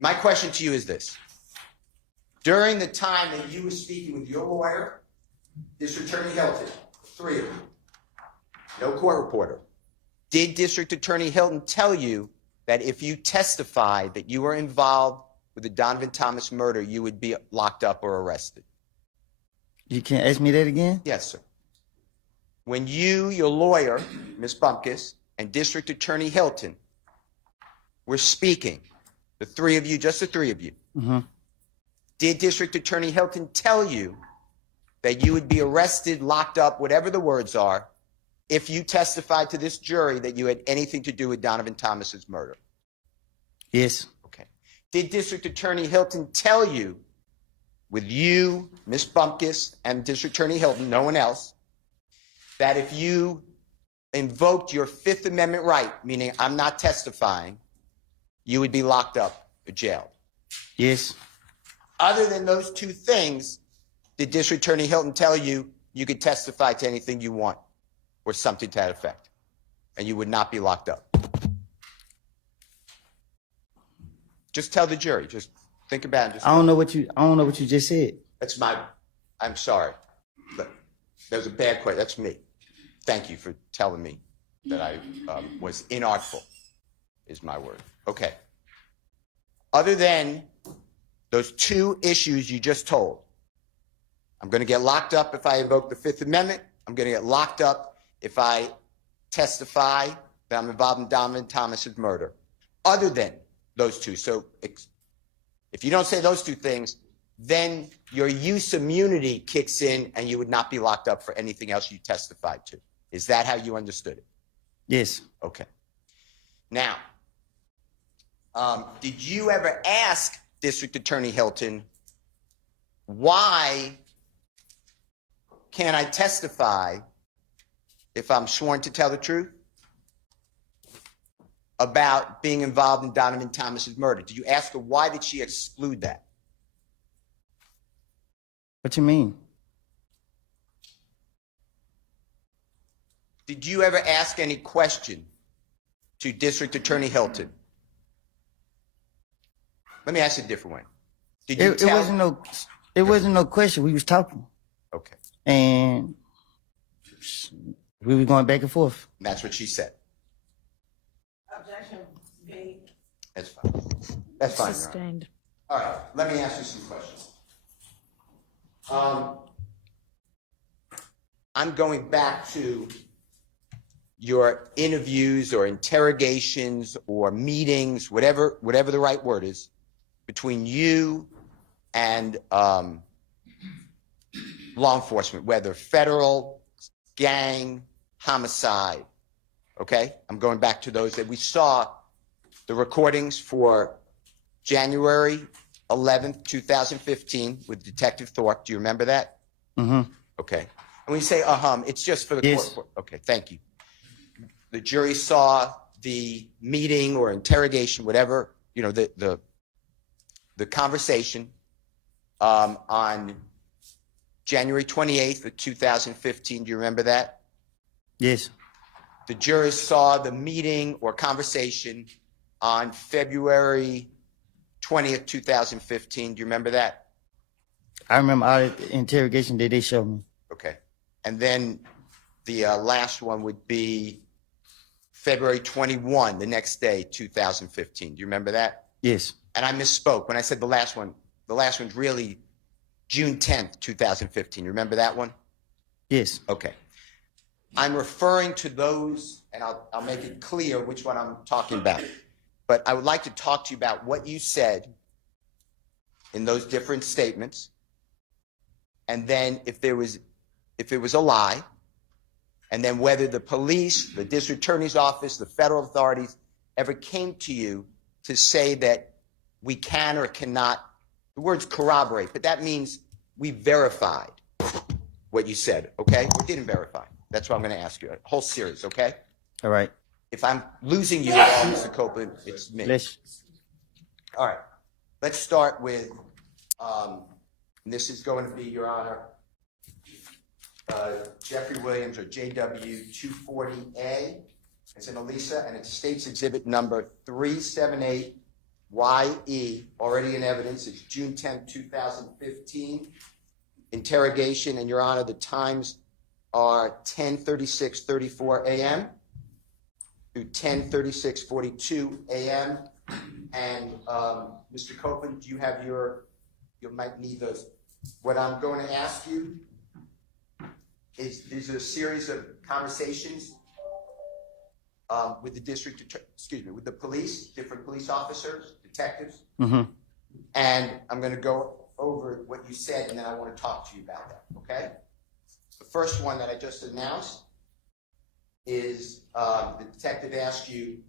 My question to you is this. During the time that you were speaking with your lawyer, District Attorney Hilton, three of you, no court reporter, did District Attorney Hilton tell you that if you testified that you were involved with the Donovan Thomas murder, you would be locked up or arrested? You can't ask me that again? Yes, sir. When you, your lawyer, Ms. Bumpkus, and District Attorney Hilton were speaking, the three of you, just the three of you, did District Attorney Hilton tell you that you would be arrested, locked up, whatever the words are, if you testified to this jury that you had anything to do with Donovan Thomas's murder? Yes. Okay. Did District Attorney Hilton tell you, with you, Ms. Bumpkus, and District Attorney Hilton, no one else, that if you invoked your Fifth Amendment right, meaning I'm not testifying, you would be locked up or jailed? Yes. Other than those two things, did District Attorney Hilton tell you you could testify to anything you want or something to that effect, and you would not be locked up? Just tell the jury. Just think about it. I don't know what you just said. That's my. I'm sorry. That was a bad question. That's me. Thank you for telling me that I was inartful. Is my word. Okay. Other than those two issues you just told, I'm going to get locked up if I invoke the Fifth Amendment. I'm going to get locked up if I testify that I'm involved in Donovan Thomas's murder. Other than those two. So if you don't say those two things, then your use immunity kicks in and you would not be locked up for anything else you testified to. Is that how you understood it? Yes. Okay. Now, did you ever ask District Attorney Hilton, why can't I testify if I'm sworn to tell the truth about being involved in Donovan Thomas's murder? Did you ask her why did she exclude that? What you mean? Did you ever ask any question to District Attorney Hilton? Let me ask you a different one. Did you tell? It wasn't no question. We was talking. Okay. And we were going back and forth. And that's what she said. Objection. That's fine. That's fine. Sustained. All right. Let me ask you some questions. I'm going back to your interviews or interrogations or meetings, whatever the right word is, between you and law enforcement, whether federal, gang, homicide. Okay? I'm going back to those that we saw the recordings for January 11th, 2015 with Detective Thorpe. Do you remember that? Mm-hmm. Okay. And when you say, it's just for the Yes. court. Okay, thank you. The jury saw the meeting or interrogation, whatever, the conversation on January 28th of 2015. Do you remember that? Yes. The jurors saw the meeting or conversation on February 20th, 2015. Do you remember that? I remember all the interrogation that they showed me. Okay. And then the last one would be February 21, the next day, 2015. Do you remember that? Yes. And I misspoke when I said the last one. The last one's really June 10th, 2015. You remember that one? Yes. Okay. I'm referring to those, and I'll make it clear which one I'm talking about. But I would like to talk to you about what you said in those different statements, and then if it was a lie, and then whether the police, the district attorney's office, the federal authorities ever came to you to say that we can or cannot, the word's corroborate, but that means we verified what you said, okay? Or didn't verify. That's what I'm going to ask you. A whole series, okay? All right. If I'm losing you at all, Mr. Copeland, it's me. All right. Let's start with, and this is going to be, Your Honor, Jeffrey Williams, or JW 240A. It's in Elisa, and it's State's Exhibit number 378 YE, already in evidence. It's June 10th, 2015. Interrogation, and Your Honor, the times are 10:36:34 a.m. through 10:36:42 a.m. And Mr. Copeland, do you have you might need those. What I'm going to ask you is these are a series of conversations with the with the police, different police officers, detectives. Mm-hmm. And I'm going to go over what you said, and then I want to talk to you about that, okay? The first one that I just announced is the detective asked you,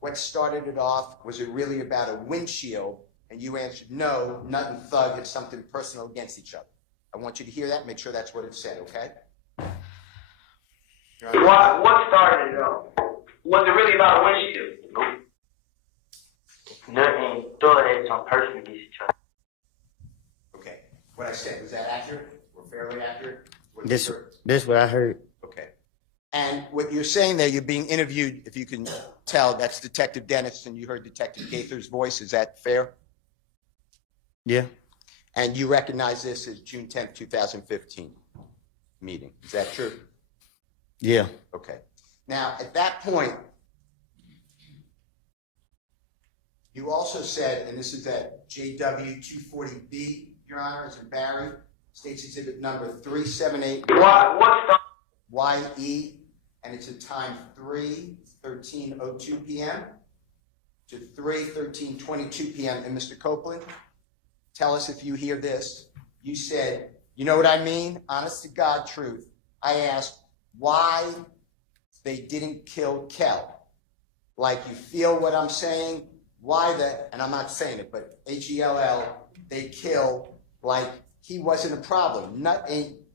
what started it off? Was it really about a windshield? And you answered, no, Nut and Thug had something personal against each other. I want you to hear that, make sure that's what it said, okay? What started it off? Was it really about a windshield? Nope. Nothing. Thug had some personal against each other. Okay. What I said, was that accurate or fairly accurate? This what I heard. Okay. And what you're saying there, you're being interviewed, if you can tell, that's Detective Dennis, and you heard Detective Gaither's voice. Is that fair? Yeah. And you recognize this as June 10th, 2015 meeting. Is that true? Yeah. Okay. Now, at that point, you also said, and this is at JW 240B, Your Honor, is in Barry, State's Exhibit number 378. What YE, and it's at time 3:13:02 p.m. to 3:13:22 p.m. And Mr. Copeland, tell us if you hear this. You said, you know what I mean? Honest to God truth. I asked why they didn't kill Kell. Like, you feel what I'm saying? Why and I'm not saying it, but HELL, they kill like he wasn't a problem.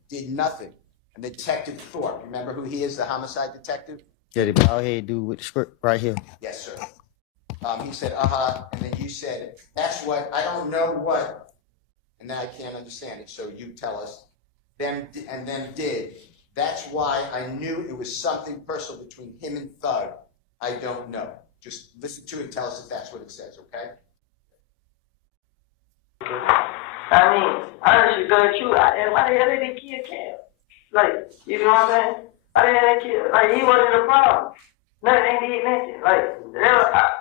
Did nothing. And Detective Thorpe, remember who he is, the homicide detective? Yeah, the bald head dude with the script right here. Yes, sir. He said, and then you said, that's what, I don't know what, and then I can't understand it, so you tell us. Then did. That's why I knew it was something personal between him and Thug. I don't know. Just listen to it and tell us if that's what it says, okay? I mean, honestly, good you. Why the hell did they kill Kell? Like, you know what I'm saying? Why the hell they kill? Like, he wasn't a problem. Nothing they did nothing. Like,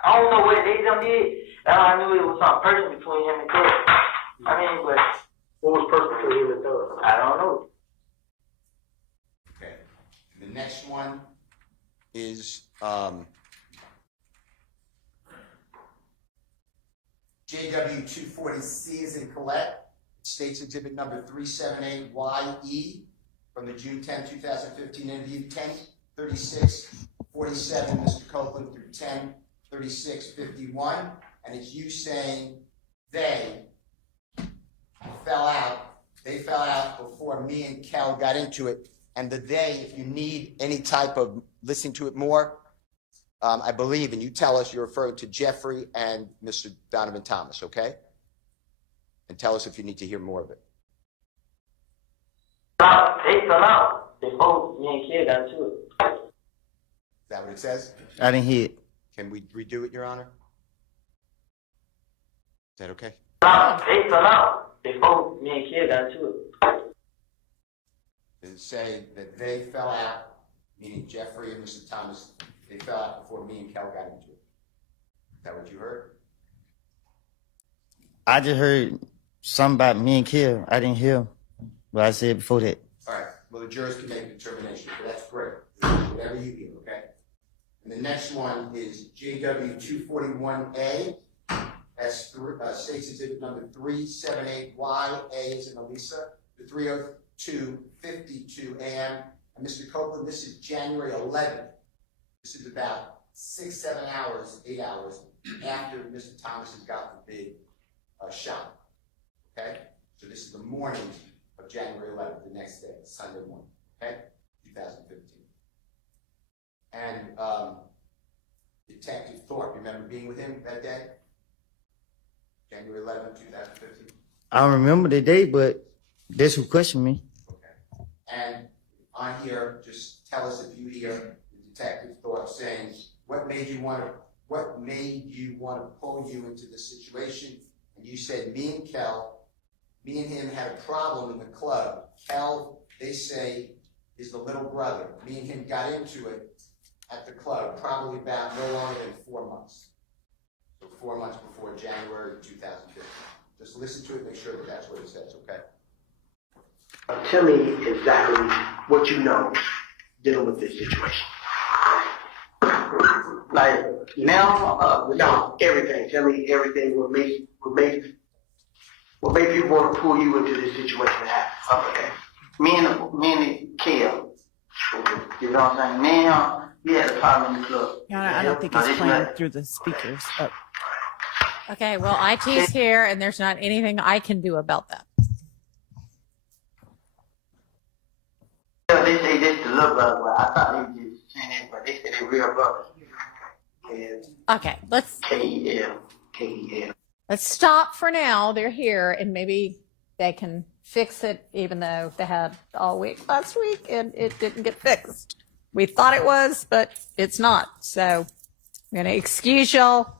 I don't know what they done did. I knew it was something personal between him and Kell. I mean, but what was personal between him and Thug? I don't know. Okay. The next one is JW240C is in Collette, State's Exhibit number 378YE from the June 10, 2015 interview, 10:36:47, Mr. Copeland, through 10:36:51, and it's you saying they fell out before me and Kell got into it, and the they, if you need any type of listening to it more, I believe, and you tell us you're referring to Jeffrey and Mr. Donovan Thomas, okay? And tell us if you need to hear more of it. They fell out before me and Kell got into it. Is that what it says? I didn't hear it. Can we redo it, Your Honor? Is that okay? They fell out before me and Kell got into it. Does it say that they fell out, meaning Jeffrey and Mr. Thomas, they fell out before me and Kell got into it? Is that what you heard? I just heard something about me and Kell. I didn't hear what I said before that. All right. Well, the jurors can make a determination, but that's great. Whatever you hear, okay? And the next one is JW241A. That's State's Exhibit number 378Y. A is in Elisa. The 3:02:52 a.m. And Mr. Copeland, this is January 11th. This is about 6-7 hours, 8 hours after Mr. Thomas has got the big shot. Okay? So this is the morning of January 11th, the next day, Sunday morning. Okay? 2015. And Detective Thorpe, remember being with him that day? January 11th, 2015? I don't remember the day, but that's who questioned me. Okay. And on here, just tell us if you hear Detective Thorpe saying, what made you want to what made you want to pull you into this situation? And you said me and Kell, me and him had a problem in the club. Kell, they say, is the little brother. Me and him got into it at the club, probably about no longer than 4 months. So 4 months before January 2015. Just listen to it, make sure that that's what it says, okay? Tell me exactly what you know dealing with this situation. Like now, no, everything. Tell me everything. What made people want to pull you into this situation to happen? Okay. Me and Kell. You know what I'm saying? Me and him, we had a problem in the club. I don't think it's playing through the speakers. But. Okay, well, IT's here, and there's not anything I can do about that. Yeah, they say this the little brother, but I thought they were just saying it, but they said they real brothers. And Okay, let's K-E-L. let's stop for now. They're here, and maybe they can fix it, even though they had all week last week, and it didn't get fixed. We thought it was, but it's not. So I'm going to excuse y'all.